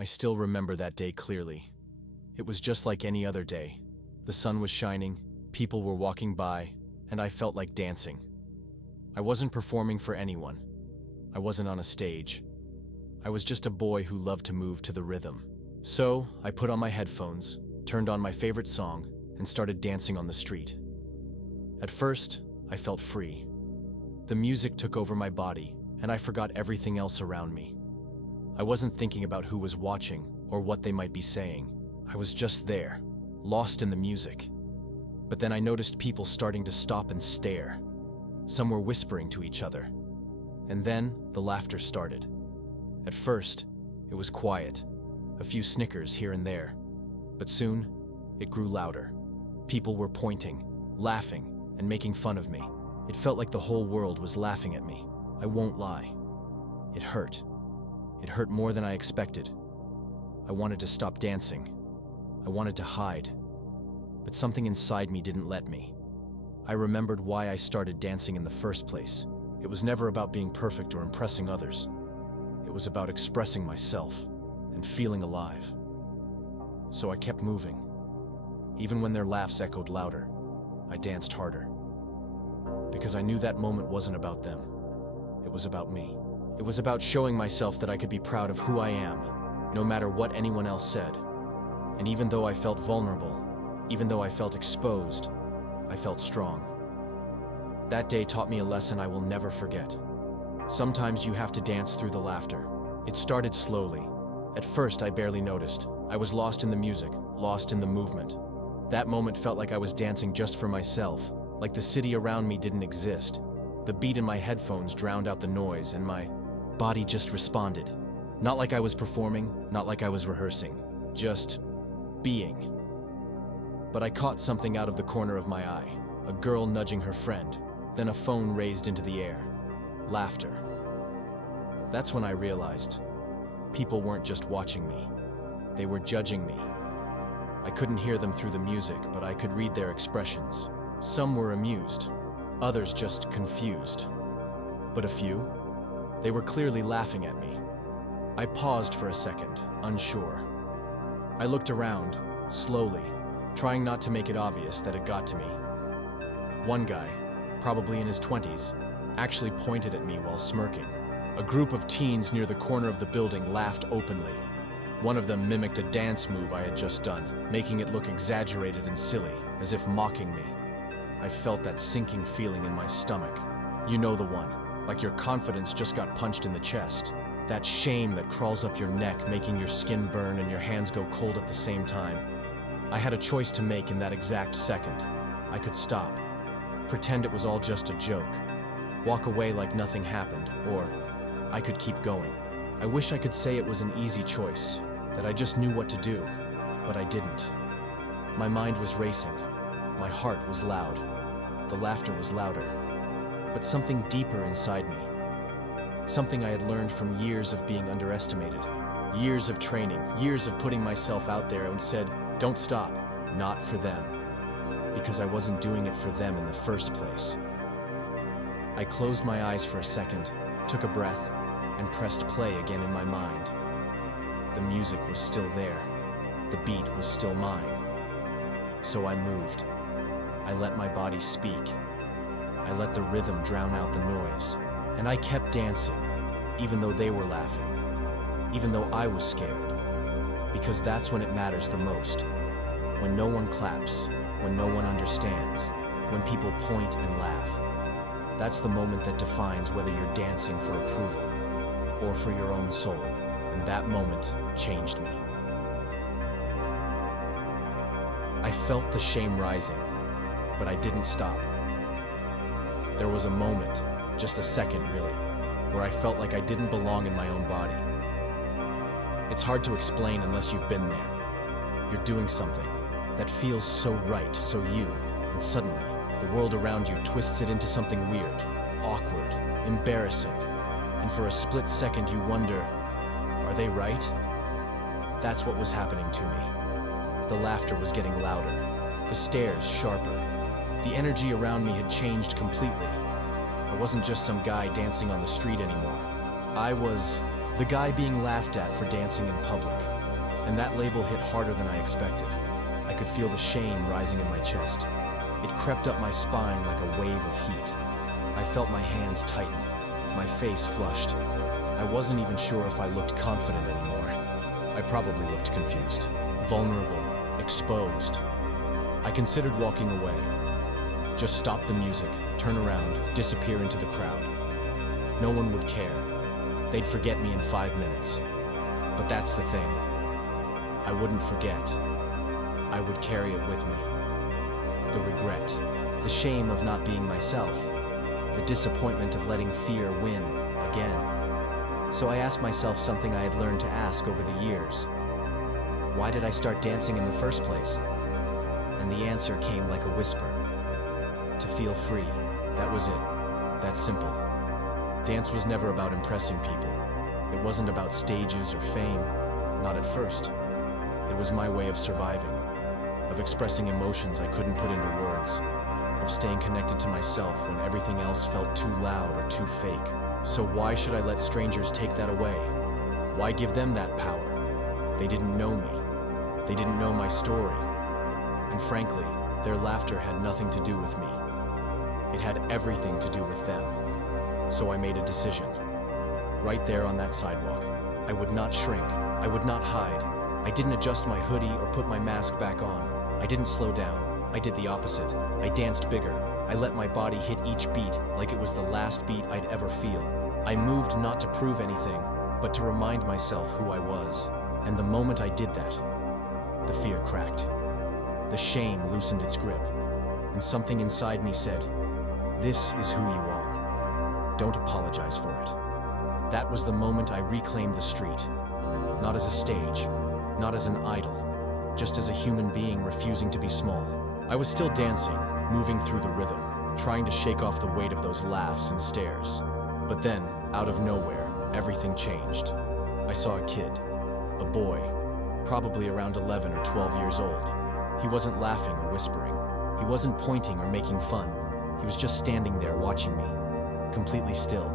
I still remember that day clearly. It was just like any other day. The sun was shining, people were walking by, and I felt like dancing. I wasn't performing for anyone. I wasn't on a stage. I was just a boy who loved to move to the rhythm. So, I put on my headphones, turned on my favorite song, and started dancing on the street. At first, I felt free. The music took over my body, and I forgot everything else around me. I wasn't thinking about who was watching or what they might be saying. I was just there, lost in the music. But then I noticed people starting to stop and stare. Some were whispering to each other. And then the laughter started. At first, it was quiet, a few snickers here and there. But soon, it grew louder. People were pointing, laughing, and making fun of me. It felt like the whole world was laughing at me. I won't lie. It hurt. It hurt more than I expected. I wanted to stop dancing. I wanted to hide. But something inside me didn't let me. I remembered why I started dancing in the first place. It was never about being perfect or impressing others. It was about expressing myself and feeling alive. So I kept moving. Even when their laughs echoed louder, I danced harder. Because I knew that moment wasn't about them. It was about me. It was about showing myself that I could be proud of who I am, no matter what anyone else said. And even though I felt vulnerable, even though I felt exposed, I felt strong. That day taught me a lesson I will never forget. Sometimes you have to dance through the laughter. It started slowly. At first, I barely noticed. I was lost in the music, lost in the movement. That moment felt like I was dancing just for myself, like the city around me didn't exist. The beat in my headphones drowned out the noise, and my body just responded. Not like I was performing, not like I was rehearsing, just being. But I caught something out of the corner of my eye, a girl nudging her friend, then a phone raised into the air. Laughter. That's when I realized people weren't just watching me, they were judging me. I couldn't hear them through the music, but I could read their expressions. Some were amused, others just confused. But a few, they were clearly laughing at me. I paused for a second, unsure. I looked around, slowly, trying not to make it obvious that it got to me. One guy, probably in his 20s, actually pointed at me while smirking. A group of teens near the corner of the building laughed openly. One of them mimicked a dance move I had just done, making it look exaggerated and silly, as if mocking me. I felt that sinking feeling in my stomach. You know the one, like your confidence just got punched in the chest. That shame that crawls up your neck, making your skin burn and your hands go cold at the same time. I had a choice to make in that exact second. I could stop, pretend it was all just a joke, walk away like nothing happened, or I could keep going. I wish I could say it was an easy choice, that I just knew what to do, but I didn't. My mind was racing. My heart was loud. The laughter was louder. But something deeper inside me. Something I had learned from years of being underestimated. Years of training, years of putting myself out there and said, don't stop, not for them. Because I wasn't doing it for them in the first place. I closed my eyes for a second, took a breath, and pressed play again in my mind. The music was still there. The beat was still mine. So I moved. I let my body speak. I let the rhythm drown out the noise. And I kept dancing, even though they were laughing, even though I was scared. Because that's when it matters the most. When no one claps, when no one understands, when people point and laugh. That's the moment that defines whether you're dancing for approval or for your own soul. And that moment changed me. I felt the shame rising, but I didn't stop. There was a moment, just a second really, where I felt like I didn't belong in my own body. It's hard to explain unless you've been there. You're doing something that feels so right, so you, and suddenly, the world around you twists it into something weird, awkward, embarrassing, and for a split second you wonder, are they right? That's what was happening to me. The laughter was getting louder, the stares sharper. The energy around me had changed completely. I wasn't just some guy dancing on the street anymore. I was The guy being laughed at for dancing in public. And that label hit harder than I expected. I could feel the shame rising in my chest. It crept up my spine like a wave of heat. I felt my hands tighten, my face flushed. I wasn't even sure if I looked confident anymore. I probably looked confused, vulnerable, exposed. I considered walking away. Just stop the music, turn around, disappear into the crowd. No one would care. They'd forget me in 5 minutes. But that's the thing. I wouldn't forget. I would carry it with me. The regret, the shame of not being myself, the disappointment of letting fear win again. So I asked myself something I had learned to ask over the years. Why did I start dancing in the first place? And the answer came like a whisper. To feel free. That was it. That simple. Dance was never about impressing people. It wasn't about stages or fame. Not at first. It was my way of surviving, of expressing emotions I couldn't put into words, of staying connected to myself when everything else felt too loud or too fake. So why should I let strangers take that away? Why give them that power? They didn't know me. They didn't know my story. And frankly, their laughter had nothing to do with me. It had everything to do with them. So I made a decision. Right there on that sidewalk. I would not shrink. I would not hide. I didn't adjust my hoodie or put my mask back on. I didn't slow down. I did the opposite. I danced bigger. I let my body hit each beat like it was the last beat I'd ever feel. I moved not to prove anything, but to remind myself who I was. And the moment I did that, the fear cracked. The shame loosened its grip. And something inside me said, "This is who you are. Don't apologize for it." That was the moment I reclaimed the street. Not as a stage, not as an idol, just as a human being refusing to be small. I was still dancing, moving through the rhythm, trying to shake off the weight of those laughs and stares. But then, out of nowhere, everything changed. I saw a kid, a boy, probably around 11 or 12 years old. He wasn't laughing or whispering. He wasn't pointing or making fun. He was just standing there watching me, completely still.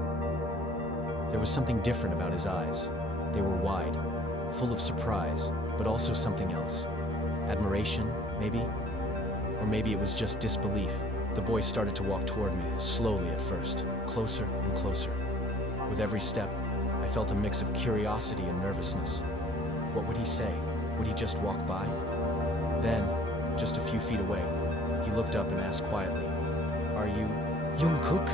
There was something different about his eyes. They were wide, full of surprise, but also something else. Admiration, maybe? Or maybe it was just disbelief. The boy started to walk toward me, slowly at first, closer and closer. With every step, I felt a mix of curiosity and nervousness. What would he say? Would he just walk by? Then, just a few feet away, he looked up and asked quietly, "Are you Jung Kook?"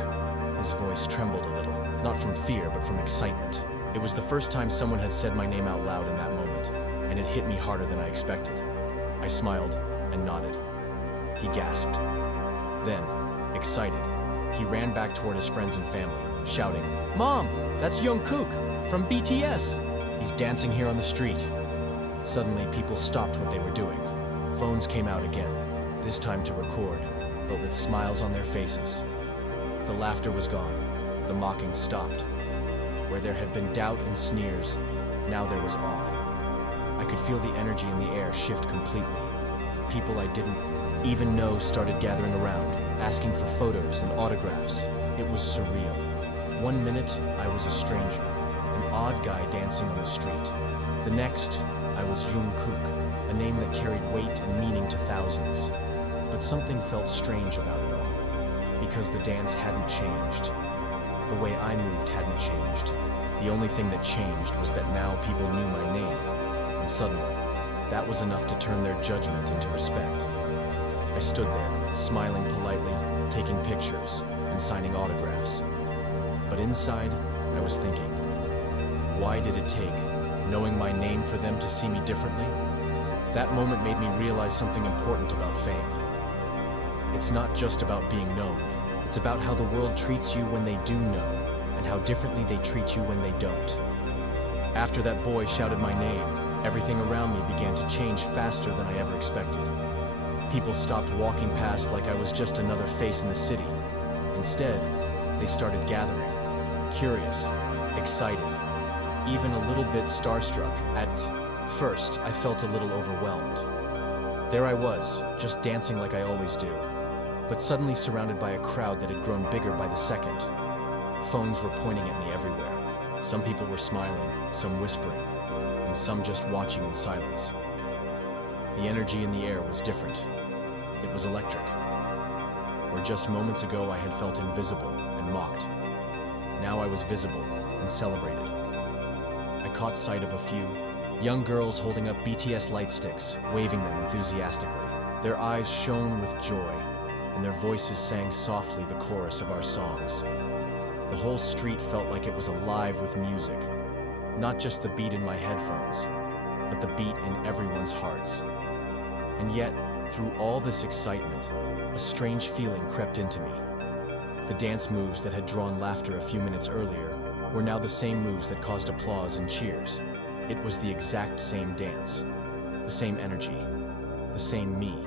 His voice trembled a little, not from fear, but from excitement. It was the first time someone had said my name out loud in that moment, and it hit me harder than I expected. I smiled and nodded. He gasped. Then, excited, he ran back toward his friends and family, shouting, "Mom, that's Jung Kook from BTS. He's dancing here on the street." Suddenly, people stopped what they were doing. Phones came out again, this time to record, but with smiles on their faces. The laughter was gone. The mocking stopped. Where there had been doubt and sneers, now there was awe. I could feel the energy in the air shift completely. People I didn't even know started gathering around, asking for photos and autographs. It was surreal. 1 minute, I was a stranger, an odd guy dancing on the street. The next, I was Jung Kook, a name that carried weight and meaning to thousands. But something felt strange about it all, because the dance hadn't changed. The way I moved hadn't changed. The only thing that changed was that now people knew my name. And suddenly, that was enough to turn their judgment into respect. I stood there, smiling politely, taking pictures, and signing autographs. But inside, I was thinking, why did it take knowing my name for them to see me differently? That moment made me realize something important about fame. It's not just about being known. It's about how the world treats you when they do know, and how differently they treat you when they don't. After that boy shouted my name, everything around me began to change faster than I ever expected. People stopped walking past like I was just another face in the city. Instead, they started gathering, curious, excited, even a little bit starstruck. At first, I felt a little overwhelmed. There I was, just dancing like I always do, but suddenly surrounded by a crowd that had grown bigger by the second. Phones were pointing at me everywhere. Some people were smiling, some whispering, and some just watching in silence. The energy in the air was different. It was electric. Where just moments ago I had felt invisible and mocked, now I was visible and celebrated. I caught sight of a few young girls holding up BTS light sticks, waving them enthusiastically. Their eyes shone with joy, and their voices sang softly the chorus of our songs. The whole street felt like it was alive with music, not just the beat in my headphones, but the beat in everyone's hearts. And yet, through all this excitement, a strange feeling crept into me. The dance moves that had drawn laughter a few minutes earlier were now the same moves that caused applause and cheers. It was the exact same dance, the same energy, the same me.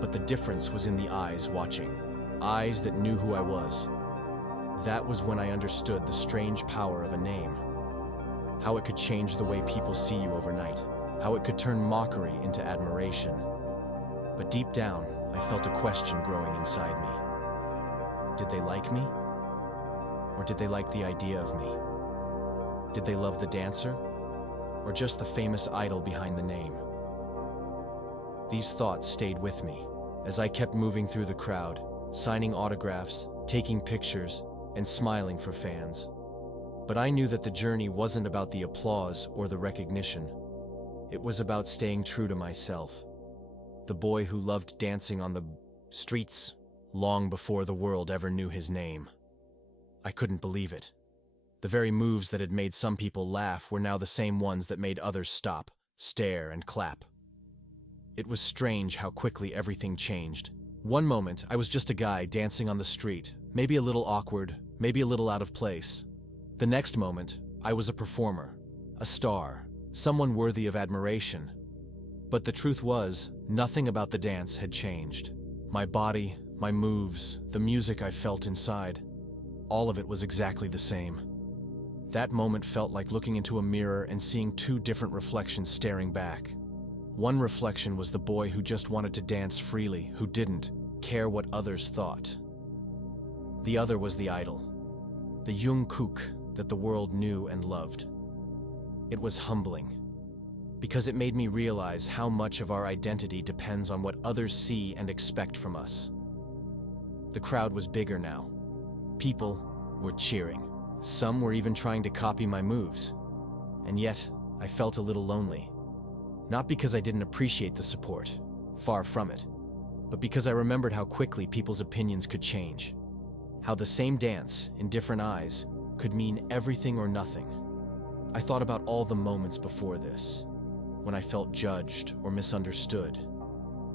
But the difference was in the eyes watching, eyes that knew who I was. That was when I understood the strange power of a name, how it could change the way people see you overnight, how it could turn mockery into admiration. But deep down, I felt a question growing inside me. Did they like me? Or did they like the idea of me? Did they love the dancer? Or just the famous idol behind the name? These thoughts stayed with me as I kept moving through the crowd, signing autographs, taking pictures, and smiling for fans. But I knew that the journey wasn't about the applause or the recognition. It was about staying true to myself, the boy who loved dancing on the streets long before the world ever knew his name. I couldn't believe it. The very moves that had made some people laugh were now the same ones that made others stop, stare, and clap. It was strange how quickly everything changed. One moment, I was just a guy dancing on the street, maybe a little awkward, maybe a little out of place. The next moment, I was a performer, a star, someone worthy of admiration. But the truth was, nothing about the dance had changed. My body, my moves, the music I felt inside, all of it was exactly the same. That moment felt like looking into a mirror and seeing two different reflections staring back. One reflection was the boy who just wanted to dance freely, who didn't care what others thought. The other was the idol, the Jung Kook that the world knew and loved. It was humbling, because it made me realize how much of our identity depends on what others see and expect from us. The crowd was bigger now. People were cheering. Some were even trying to copy my moves. And yet, I felt a little lonely. Not because I didn't appreciate the support, far from it, but because I remembered how quickly people's opinions could change. How the same dance, in different eyes, could mean everything or nothing. I thought about all the moments before this, when I felt judged or misunderstood.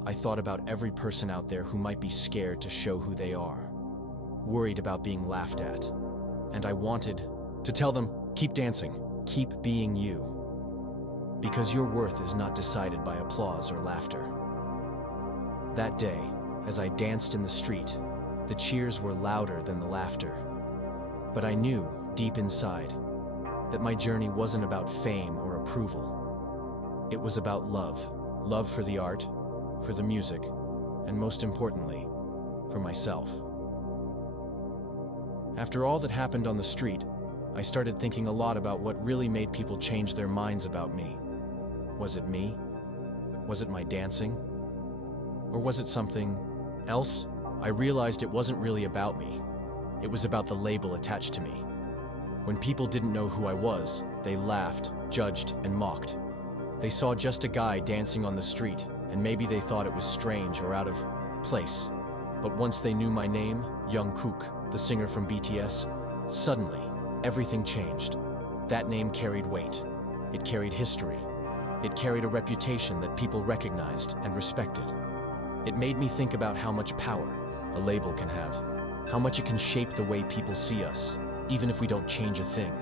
I thought about every person out there who might be scared to show who they are, worried about being laughed at. And I wanted to tell them, keep dancing, keep being you. Because your worth is not decided by applause or laughter. That day, as I danced in the street, the cheers were louder than the laughter. But I knew, deep inside, that my journey wasn't about fame or approval. It was about love. Love for the art, for the music, and most importantly, for myself. After all that happened on the street, I started thinking a lot about what really made people change their minds about me. Was it me? Was it my dancing? Or was it something else? I realized it wasn't really about me. It was about the label attached to me. When people didn't know who I was, they laughed, judged, and mocked. They saw just a guy dancing on the street, and maybe they thought it was strange or out of place. But once they knew my name, Jung Kook, the singer from BTS, suddenly, everything changed. That name carried weight. It carried history. It carried a reputation that people recognized and respected. It made me think about how much power a label can have, how much it can shape the way people see us, even if we don't change a thing.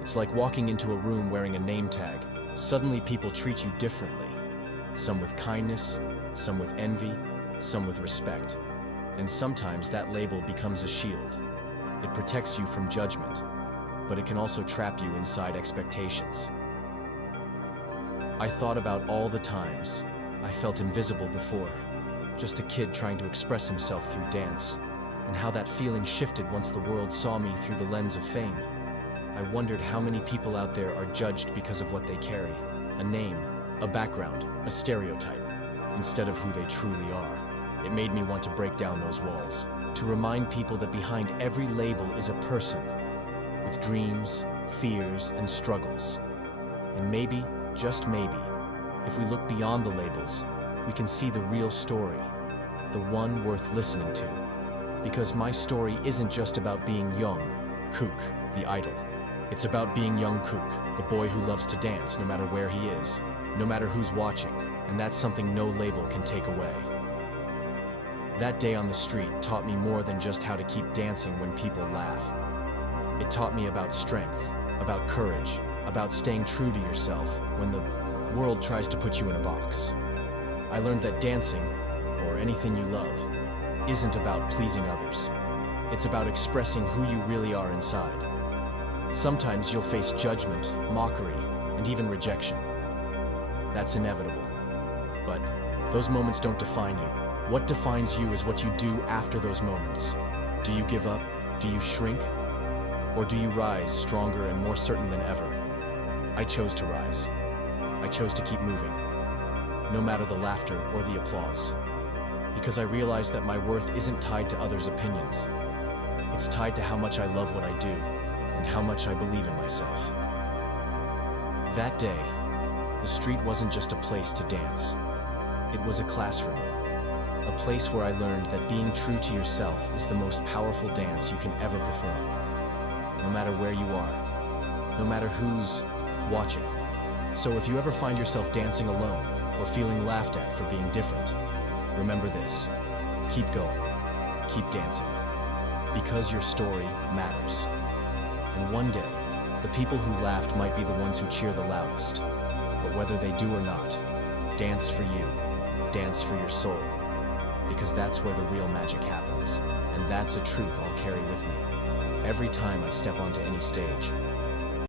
It's like walking into a room wearing a name tag. Suddenly people treat you differently. Some with kindness, some with envy, some with respect. And sometimes that label becomes a shield. It protects you from judgment, but it can also trap you inside expectations. I thought about all the times I felt invisible before, just a kid trying to express himself through dance, and how that feeling shifted once the world saw me through the lens of fame. I wondered how many people out there are judged because of what they carry, a name, a background, a stereotype, instead of who they truly are. It made me want to break down those walls, to remind people that behind every label is a person, with dreams, fears, and struggles. And maybe, just maybe, if we look beyond the labels, we can see the real story, the one worth listening to. Because my story isn't just about being Jung Kook, the idol. It's about being Jung Kook, the boy who loves to dance no matter where he is, no matter who's watching, and that's something no label can take away. That day on the street taught me more than just how to keep dancing when people laugh. It taught me about strength, about courage, about staying true to yourself when the world tries to put you in a box. I learned that dancing, or anything you love, isn't about pleasing others. It's about expressing who you really are inside. Sometimes you'll face judgment, mockery, and even rejection. That's inevitable. But those moments don't define you. What defines you is what you do after those moments. Do you give up? Do you shrink? Or do you rise stronger and more certain than ever? I chose to rise. I chose to keep moving, no matter the laughter or the applause. Because I realized that my worth isn't tied to others' opinions. It's tied to how much I love what I do and how much I believe in myself. That day, the street wasn't just a place to dance. It was a classroom. A place where I learned that being true to yourself is the most powerful dance you can ever perform. No matter where you are, no matter who's watching. So if you ever find yourself dancing alone or feeling laughed at for being different, remember this: keep going, keep dancing, because your story matters. And one day, the people who laughed might be the ones who cheer the loudest. But whether they do or not, dance for you, dance for your soul, because that's where the real magic happens, and that's a truth I'll carry with me every time I step onto any stage.